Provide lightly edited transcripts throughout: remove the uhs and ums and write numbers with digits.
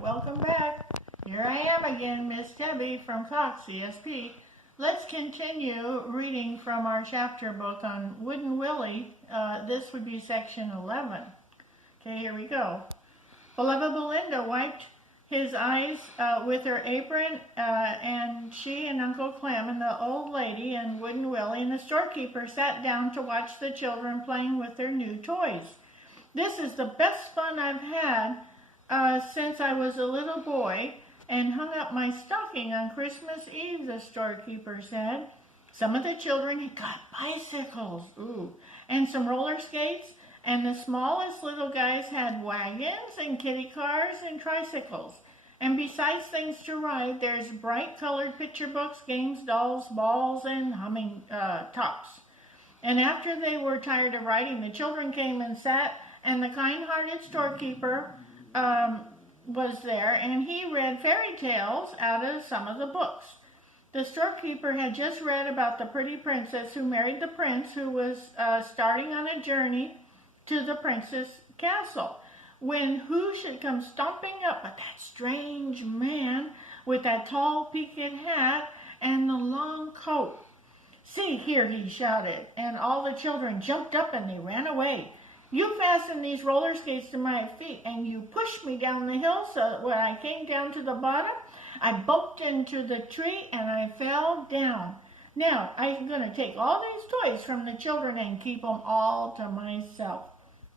welcome back. Here I am again, Miss Debbie from Cox CSP. Let's continue reading from our chapter book on Wooden Willie. This would be section 11. Okay, here we go. Beloved Belinda wiped his eyes with her apron, and she and Uncle Clem and the old lady and Wooden Willie and the storekeeper sat down to watch the children playing with their new toys. This is the best fun I've had since I was a little boy and hung up my stocking on Christmas Eve, the storekeeper said. Some of the children had got bicycles, and some roller skates, and the smallest little guys had wagons and kiddie cars and tricycles. And besides things to ride, there's bright colored picture books, games, dolls, balls, and humming tops. And after they were tired of riding, the children came and sat, and the kind-hearted storekeeper was there, and he read fairy tales out of some of the books. The storekeeper had just read about the pretty princess who married the prince, who was starting on a journey to the prince's castle, when who should come stomping up but that strange man with that tall peaked hat and the long coat. "See here," he shouted, and all the children jumped up and they ran away. "You fastened these roller skates to my feet and you pushed me down the hill, so when I came down to the bottom, I bumped into the tree and I fell down. Now, I'm going to take all these toys from the children and keep them all to myself."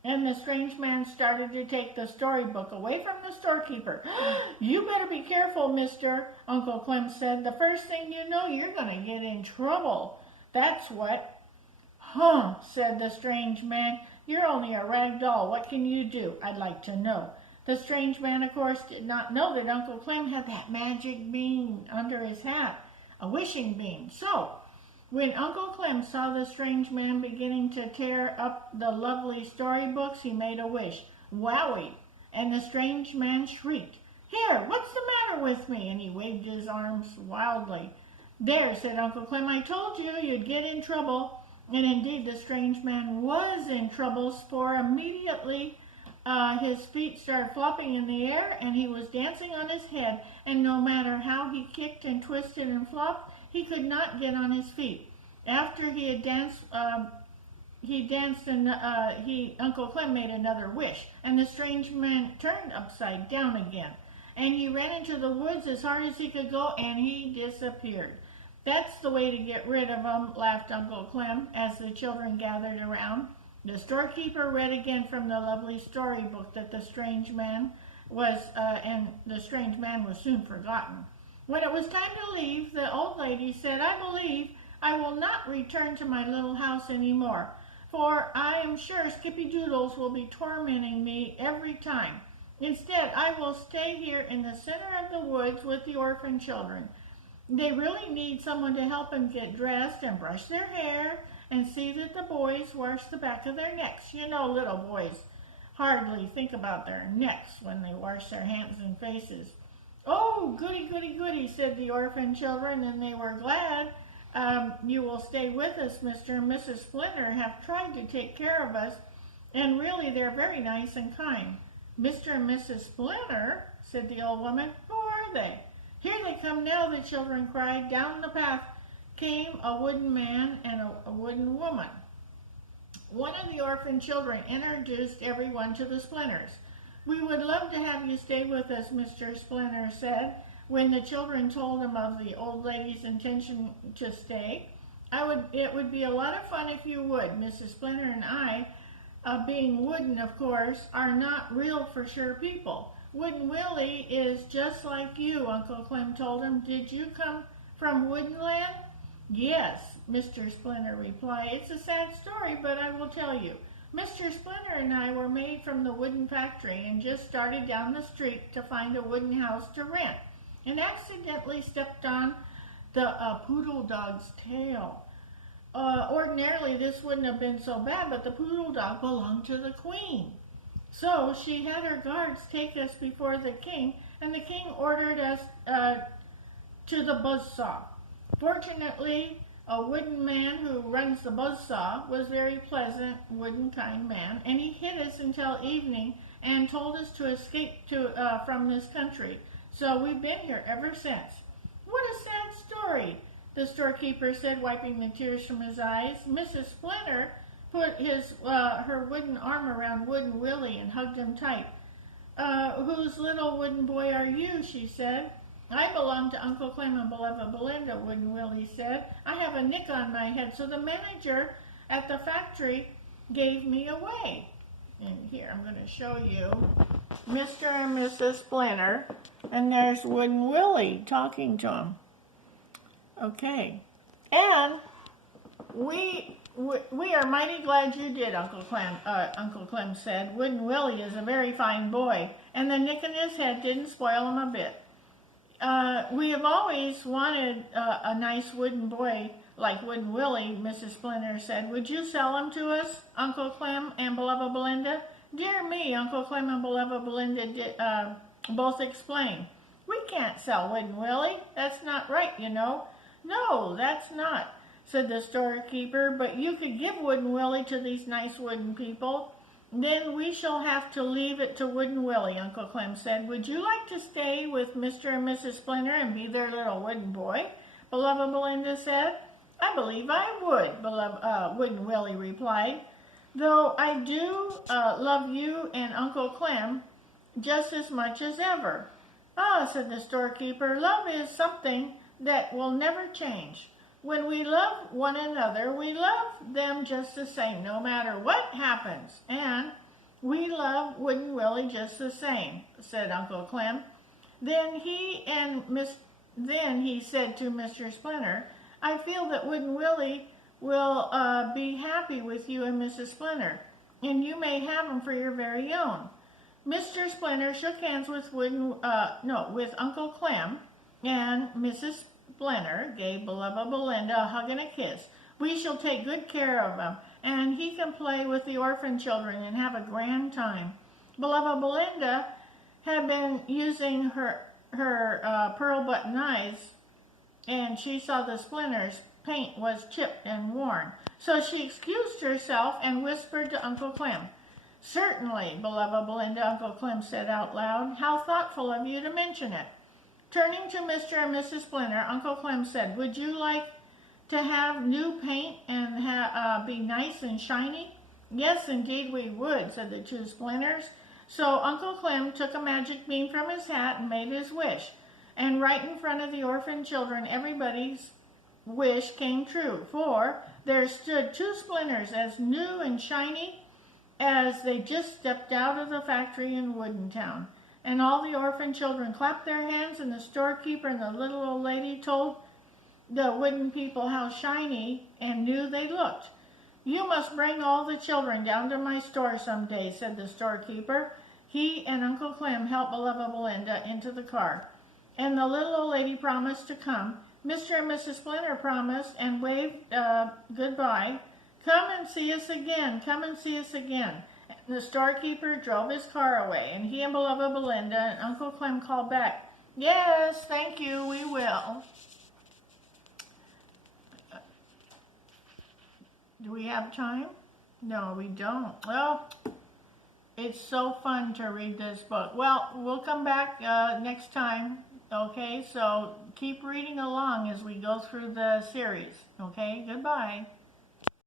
And the strange man started to take the storybook away from the storekeeper. "You better be careful, mister," Uncle Clem said. "The first thing you know, you're going to get in trouble. That's what." "Huh," said the strange man. "You're only a rag doll. What can you do, I'd like to know?" The strange man, of course, did not know that Uncle Clem had that magic bean under his hat, a wishing bean. So, when Uncle Clem saw the strange man beginning to tear up the lovely storybooks, he made a wish. Wowie! And the strange man shrieked, "Here, what's the matter with me?" And he waved his arms wildly. "There," said Uncle Clem, "I told you you'd get in trouble." And indeed, the strange man was in trouble, for immediately his feet started flopping in the air, and he was dancing on his head, and no matter how he kicked and twisted and flopped, he could not get on his feet. After he had danced, Uncle Clem made another wish, and the strange man turned upside down again, and he ran into the woods as hard as he could go, and he disappeared. "That's the way to get rid of him," laughed Uncle Clem as the children gathered around. The storekeeper read again from the lovely storybook that the strange man was, and the strange man was soon forgotten. When it was time to leave, the old lady said, "I believe I will not return to my little house any more, for I am sure Skippy Doodles will be tormenting me every time. Instead, I will stay here in the center of the woods with the orphan children. They really need someone to help them get dressed and brush their hair and see that the boys wash the back of their necks. You know, little boys hardly think about their necks when they wash their hands and faces." "Oh, goody, goody, goody," said the orphan children, and they were glad. "You will stay with us. Mr. and Mrs. Splinter have tried to take care of us, and really they're very nice and kind." "Mr. and Mrs. Splinter," said the old woman. "Who are they?" "Here they come now," the children cried. Down the path came a wooden man and a wooden woman. One of the orphan children introduced everyone to the Splinters. "We would love to have you stay with us," Mr. Splinter said, when the children told him of the old lady's intention to stay. It would be a lot of fun if you would. Mrs. Splinter and I, being wooden, of course, are not real for sure people. Wooden Willie is just like you," Uncle Clem told him. "Did you come from Wooden Land?" "Yes," Mr. Splinter replied. "It's a sad story, but I will tell you. Mr. Splinter and I were made from the wooden factory and just started down the street to find a wooden house to rent, and accidentally stepped on the poodle dog's tail. Ordinarily, this wouldn't have been so bad, but the poodle dog belonged to the queen. So she had her guards take us before the king, and the king ordered us to the buzzsaw. Fortunately, a wooden man who runs the buzzsaw was very pleasant, wooden, kind man, and he hid us until evening and told us to escape from this country. So we've been here ever since. What a sad story, the storekeeper said, wiping the tears from his eyes. Mrs. Splinter put her wooden arm around Wooden Willie and hugged him tight. Whose little wooden boy are you? She said. I belong to Uncle Clem and beloved Belinda, Wooden Willie said. I have a nick on my head, so the manager at the factory gave me away. And here, I'm going to show you Mr. and Mrs. Splinter, and there's Wooden Willie talking to him. Okay, and we are mighty glad you did, Uncle Clem said. Wooden Willie is a very fine boy, and the nick in his head didn't spoil him a bit. We have always wanted a nice wooden boy like Wooden Willie, Mrs. Splinter said. Would you sell him to us, Uncle Clem and beloved Belinda? Dear me, Uncle Clem and beloved Belinda both explained. We can't sell Wooden Willie. That's not right, you know. No, that's not, said the storekeeper, but you could give Wooden Willie to these nice wooden people. Then we shall have to leave it to Wooden Willie, Uncle Clem said. Would you like to stay with Mr. and Mrs. Splinter and be their little wooden boy? Beloved Belinda said. I believe I would, Wooden Willie replied, though I do love you and Uncle Clem just as much as ever. Ah, said the storekeeper, love is something that will never change. When we love one another, we love them just the same, no matter what happens. And we love Wooden Willie just the same, said Uncle Clem. Then he said to Mr. Splinter, I feel that Wooden Willie will be happy with you and Mrs. Splinter, and you may have him for your very own. Mr. Splinter shook hands with with Uncle Clem, and Mrs. Splinter gave beloved Belinda a hug and a kiss. We shall take good care of him, and he can play with the orphan children and have a grand time. Beloved Belinda had been using her pearl button eyes, and she saw the Splinter's paint was chipped and worn. So she excused herself and whispered to Uncle Clem. Certainly, beloved Belinda, Uncle Clem said out loud. How thoughtful of you to mention it. Turning to Mr. and Mrs. Splinter, Uncle Clem said, would you like to have new paint and be nice and shiny? Yes, indeed we would, said the two Splinters. So Uncle Clem took a magic bean from his hat and made his wish. And right in front of the orphan children, everybody's wish came true, for there stood two Splinters as new and shiny as they just stepped out of the factory in Wooden Town. And all the orphan children clapped their hands, and the storekeeper and the little old lady told the wooden people how shiny and new they looked. You must bring all the children down to my store someday, said the storekeeper. He and Uncle Clem helped beloved Belinda into the car, and the little old lady promised to come. Mr. and Mrs. Splinter promised and waved goodbye. Come and see us again. Come and see us again. The storekeeper drove his car away, and he and beloved Belinda and Uncle Clem called back, yes, thank you, we will. Do we have time? No, we don't. Well, it's so fun to read this book. Well, we'll come back next time, okay? So keep reading along as we go through the series, okay? Goodbye.